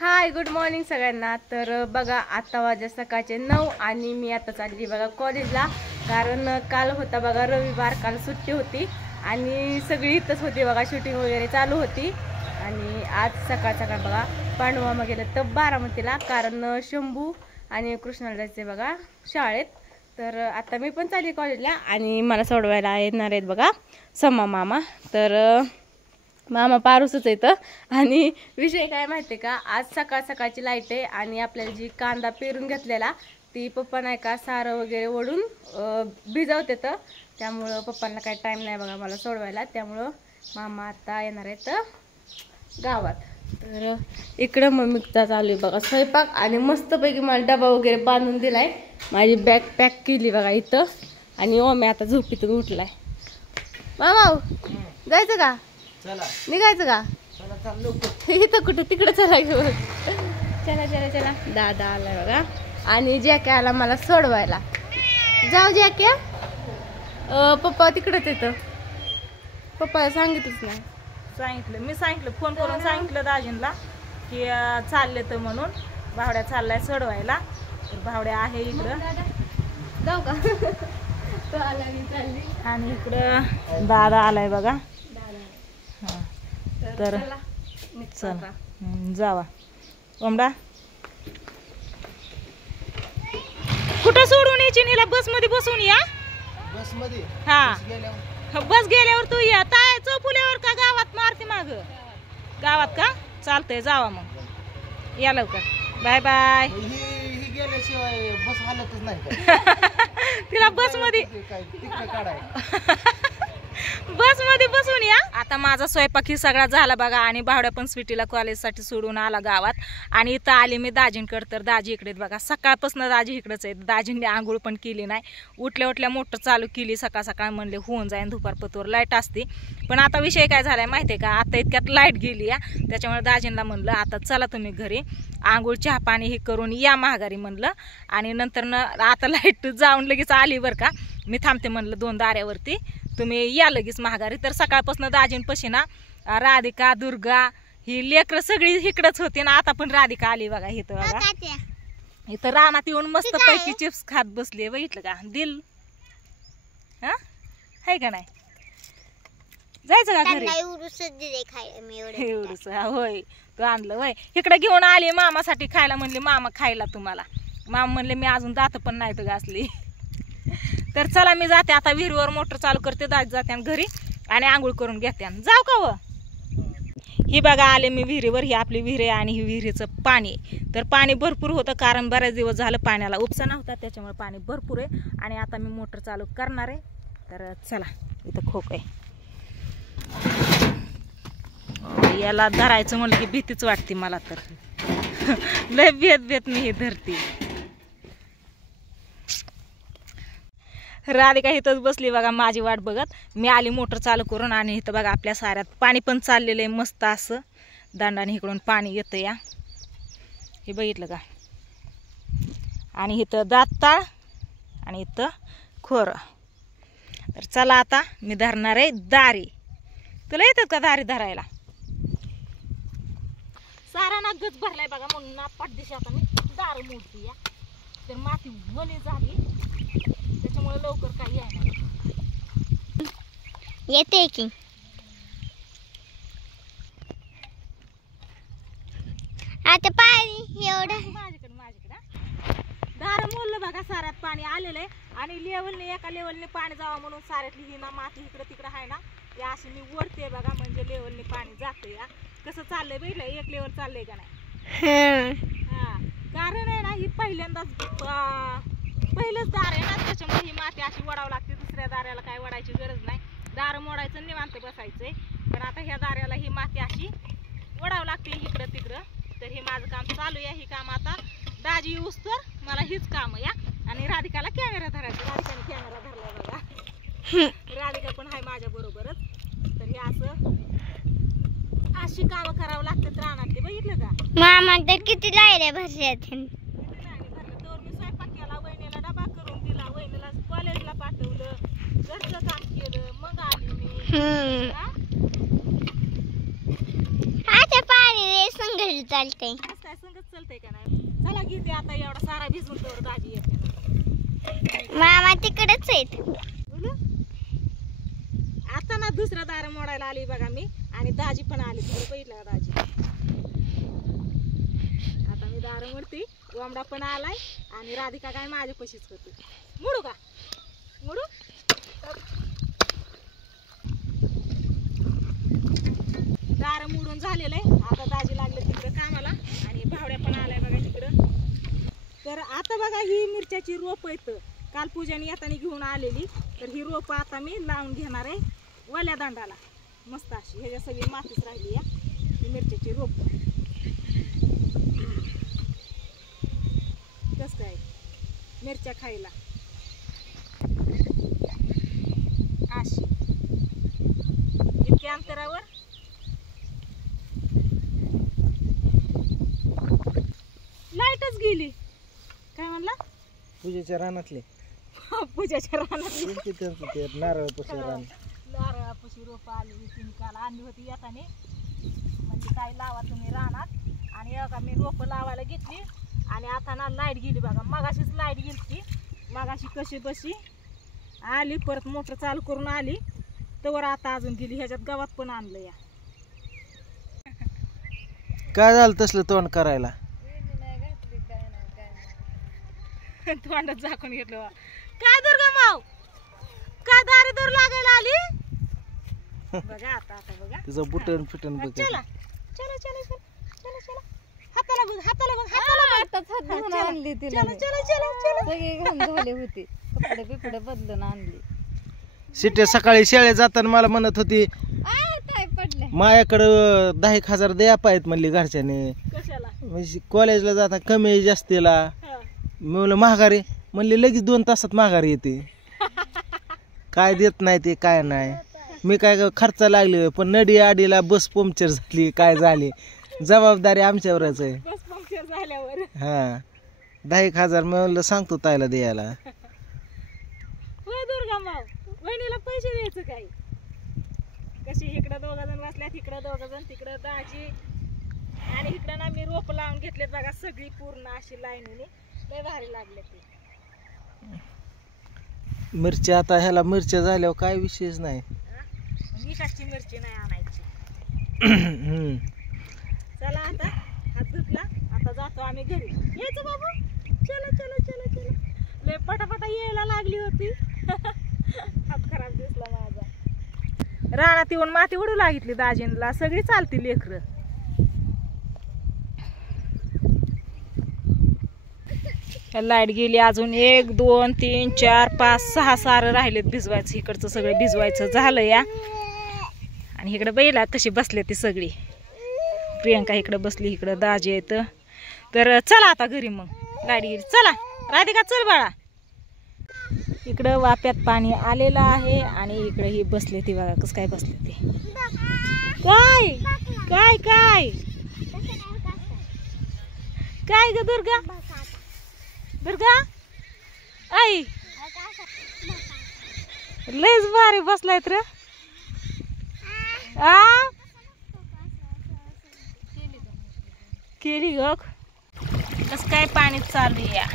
Hi good morning सगळ्यांना। तर बघा आता वाजले सकाळचे 9 आणि मी आता चालली बघा कॉलेजला, कारण काल होता बघा रविवार, काल सुट्टी होती आणि सगळी इथंच होती बघा, शूटिंग वगैरे चालू होती। आणि आज सकाळ सकाळ बघा पांडुमामा गेलं तर बारामतीला, कारण शंभू आणि कृष्णाला जायचे बघा शाळेत। तर आता मी पण चालली कॉलेजला आणि मला सोडवायला येणार आहेत बघा सम्मा मामा। तर मामा पारूसच येतं आणि विषय काय माहिती का, आज सकाळ सकाळची लाईट आहे आणि आपल्याला जी कांदा पेरून घेतलेला ती पप्पा नाही का सारं वगैरे ओढून भिजवते, तर त्यामुळं पप्पांना काही टाईम नाही बघा मला सोडवायला, त्यामुळं मामा आता येणार आहेत गावात। तर इकडं मम्मीचा चालू आहे बघा स्वयंपाक आणि मस्तपैकी मला डबा वगैरे बांधून दिलाय, माझी बॅग पॅक केली बघा इथं। आणि ओमे आता झोपीतून उठलाय। मामा जायचं का, निघायचं का, इथं कुठं तिकडं चला घेऊन, चला चला चला। दादा आलाय बघा आणि जॅके आला मला सोडवायला। जाऊ जॅके, पप्पा तिकडंच येतं, पप्पा सांगितलंच नाही। मी सांगितलं, फोन करून सांगितलं दाजींना की चालले तर म्हणून, भावड्या चाललाय सोडवायला। तर भावड्या आहे इकडं, जाऊ का तो आला मी चालली आणि इकडं दादा आलाय बघा। तर चला जावा ओमडा, कुठं सोडून यायची नीला, बस मध्ये बसून या, बस मध्ये हा बस गेल्यावर तू या, ताय चौफुल्यावर का गावात मारती माग, गावात का चालतंय, जावा मग या लवकर, बाय बाय। ही गेल्याशिवाय बस हालतच नाही तिला बस मध्ये बस मध्ये बसून या। आता माझा स्वयंपाक ही सगळा झाला बघा आणि भावड्या पण स्वीटीला कॉलेजसाठी सोडून आला गावात आणि इथं आली मी दाजींकडे। तर दाजी इकडे बघा, सकाळपासून दाजी इकडेच आहेत, दाजींनी आंघोळ पण केली नाही, उठल्या उठल्या मोटर चालू केली सकाळ सकाळ, म्हणले होऊन जाईन दुपारपतवर लाईट असते। पण आता विषय काय झालाय माहितीये का, आता इतक्यात लाईट गेली या, त्याच्यामुळे दाजींना म्हणलं आता चला तुम्ही घरी, आंघोळ चहा पाणी हे करून या माघारी म्हणलं, आणि नंतर न आता लाईट जाऊन लगेच आली बरं का, मी थांबते म्हणलं 2 दाऱ्यावरती, तुम्ही या लगेच महागारी। तर सकाळपासून दाजींपाशी ना राधिका दुर्गा ही लेकरं सगळी इकडंच होती ना, आता पण राधिका आली बघा इथं बघा, इथं रानात येऊन मस्त पैकी चिप्स खात बसली, बघितलं का दिल, हा आहे का नाही, जायचं का घरी, एवढंच होय तू आणलं होय, इकडे घेऊन आली मामासाठी खायला, म्हणले मामा खायला तुम्हाला, मामा म्हणले मी अजून दात पण नाही तर घासली। तर चला मी जाते आता विहिरीवर, मोटर चालू करते, दाजी जाते घरी आणि आंघोळ करून घेते, जाऊ का व। ही बघा आले मी विहिरीवर, ही आपली विहीर आहे आणि ही विहिरीचं पाणी, तर पाणी भरपूर होतं, कारण बऱ्याच दिवस झालं पाण्याला उपसा नव्हता, त्याच्यामुळे पाणी भरपूर आहे आणि आता मी मोटर चालू करणार आहे। तर चला, इथं खोक आहे, याला धरायचं म्हणलं की भीतीच वाटते मला, तर लय भेत मी हे धरते। राधिका इथंच बसली बघा माझी वाट बघत, मी आली मोटर चालू करून आणि इथं बघा आपल्या साऱ्यात पाणी पण चाललेलं आहे मस्त असं, दांडाने इकडून पाणी येतं या, हे बघितलं का, आणि इथं दाताळ आणि इथं खोरं। तर चला आता मी धरणार आहे दारी, तुला येतात का दारी धरायला, सारा ना गच भरलाय बघा म्हणून ना पाठदिशी आता मी दार मोडती या, तर माती वली झाली त्याच्यामुळे लवकर काही आहे येते की, आता पाणी एवढं माझ्याकडे दार मोडलं बघा, साऱ्यात पाणी आलेलं आहे आणि लेवलने एका लेवलने पाणी जावं म्हणून साऱ्यातली ही ना माती इकडं तिकडं आहे ना, ते अशी मी ओढते बघा, म्हणजे लेवलने पाणी जातं या, कसं चाललंय बघितलं, एक लेवल चाललंय का नाही, हा कारण आहे ना ही पहिलंच दार आहे ना, त्याच्यामुळे ही माती अशी वडावं लागते, दुसऱ्या दाऱ्याला काय वडायची गरज नाही, दार मोडायचं निवांत बसायचंय, पण आता ह्या दाऱ्याला ही माती अशी वडावं लागते इकडं तिकडं। तर हे माझं काम चालू आहे, ही काम आता दाजी येऊस तर मला हीच काम या, आणि राधिकाला कॅमेरा धरायचा, राधिकाने कॅमेरा धरला बघा, राधिका पण आहे माझ्या बरोबरच। तर हे असं अशी कामं करावं लागतात रानातली, बघितलं का मामा, तर किती लायऱ्या भरल्यात, मी स्वयंपाक केला, वहिनीला डबा करून दिला, वहिनीला कॉलेजला पाठवलं, घरचं काम केलं, मग आली मी। आता पाणी ते संघ चालते. काय संगत चालतंय का नाही. चला घेते आता एवढा सारा भिजून तर दाजी येते ना. मामा तिकडेच आहेत. बोलू? आता ना दुसरा दार मोडायला आली बघा मी आणि दाजी पण आली. तिकडे पहिला दाजी. आता मी दार मोडते. कोंबडा पण आलाय आणि राधिका काय माझ्या पशीच होती. मोडू का? मोडू? दार मोडून झालेलं आहे. आता दाजी लागले तिकडं कामाला आणि भावड्या पण आलाय बघा तिकडं. तर आता बघा ही मिरच्याची रोप आहेत. काल पूजाने येताना घेऊन आलेली. तर ही रोप आता मी लावून घेणार आहे वल्या दांडाला मस्त अशी. ह्याच्या सगळी मातीच राहिली या ही मिरच्याची रोप. कसं काय मिरच्या खायला अशी इतक्या अंतरावर. लाईटच गेली. काय म्हणला? पूजेच्या रानातले पूजाच्या रानात ते नारळ रान. नारळापाशी रोप आली होती. काल आणली होती येताने. म्हणजे काय लावा तुम्ही रानात. आणि एका मी रोप लावायला घेतली आणि आता ना लाईट गेली बघा. मगाशीच लाईट गेली. मगाशी कशी बशी आली परत मोटर चालू करून आली तर आता अजून गेली. ह्याच्यात गवत पण आणलं या. काय झालं तसलं तोंड करायला? तोंडात झाकून घेतलं. काय दुर्गा माव काय दारी दूर लागायला आली बघा. आता आता बघा तिचं बुटन फिटन बघ. चला चला चला चला चला. हाताला बघ हाताला बघ हाताला बघ. आणली तिला चला चला चला चला. सगळी घाण झाली होती. कपडे बिपडे बदलून आणली. शिट्या सकाळी शाळेत जाताना मला म्हणत होती काय पडले माझ्याकडं 10,000 द्या पाहिजेत म्हणली घरच्याने. कशाला? म्हणजे कॉलेजला जाता कमी जास्तीला. हा. मी म्हणलं महागारी म्हणले लगेच 2 तासात महागारी येते. काय देत नाही ते काय नाही. मी काय खर्च लागले पण नडी आडीला बस पंक्चर झाली काय झाली जबाबदारी आमच्यावरच आहे. बस पंक्चर झाल्यावर हा 10,000 मी म्हणलं सांगतो ताईला द्यायला. होय दुर्गा माव वहिनीला पैसे द्यायचं काय? कशी इकडं 2 जण बसल्यात इकडं 2 जण तिकडं दाजी आणि इकडं ना मी रोप लावून घेतलेत बघा सगळी पूर्ण अशी लाईनीने. लय भारी लागले ते. मिरच्या आता ह्याला मिरच्या झाल्यावर काय विषयच नाही. विकासची मिरची नाही आणायची. हम्म. चला आता हात धुतला आता जातो आम्ही घरी. यायचं बाबू. चला चला चला चला. लय पटापटा यायला लागली होती. हात खराब दिसला माझा. रानात येऊन माती उडू लागितली दाजींला. सगळी चालती लेकरं. लाईट गेली. अजून 1 2 3 4 5 6 सारं राहिलेत भिजवायचं. इकडचं सगळं भिजवायचं झालं या. आणि इकडं बैला कशी बसले ती सगळी. प्रियंका इकडं बसली इकडं दाजी येत. तर चला आता घरी मग लाईट गेली. चला राधिका चल बाळा. इकडं वाप्यात पाणी आलेलं आहे आणि इकडे ही बसले ती बघा कसं काय बसले ते. काय काय काय काय ग दुर्गा दुर्गा आई लयच भारी बसलायत रे. आ केली ग कस काय पाणी चालू या.